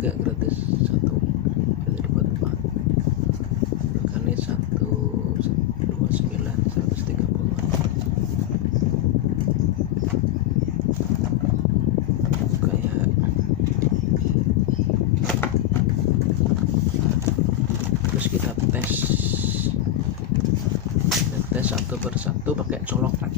3 gratis 1 jadi dapat 4 kali 129 130 kayak terus kita tes satu persatu pakai colokan.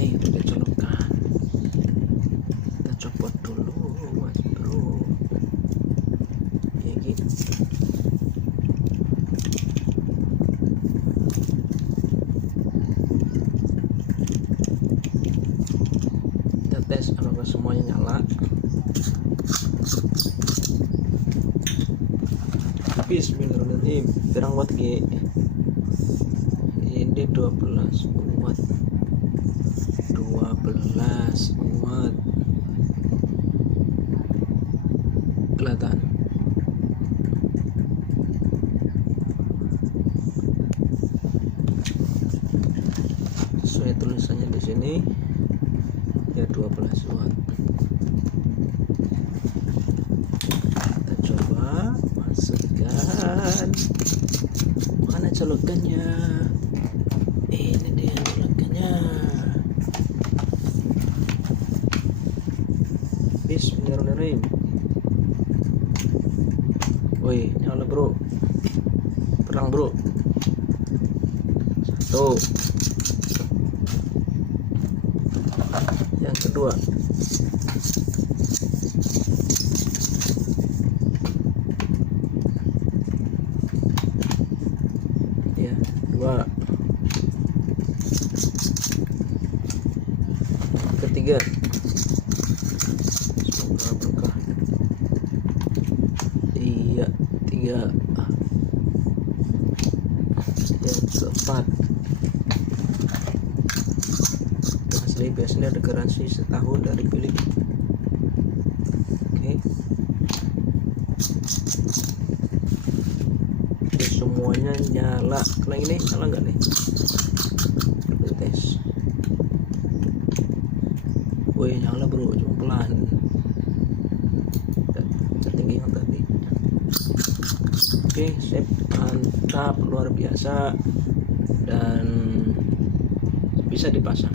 Nih udah colokan, kita copot dulu mas bro ya gitu. Kita tes apakah semuanya nyala. Bismillahirrahmanirrahim. Berang watt G ini 12 watt 12 watt kelihatan. Sesuai tulisannya di sini ya 12 watt. Kita coba masukkan, mana colokannya, ini dia colokannya. Bismillahirrahmanirrahim. Woi nyala bro, terang bro. 1, yang kedua ya 2, ketiga semoga berkah. Iya 3, yang keempat asli biasanya ada garansi setahun dari Philips. Oke. Oke, semuanya nyala. Kalau ini nyala nggak nih? Kita tes. Woi nyala bro, cuma pelan. Setinggi yang tadi. Oke, sip, mantap, luar biasa dan bisa dipasang.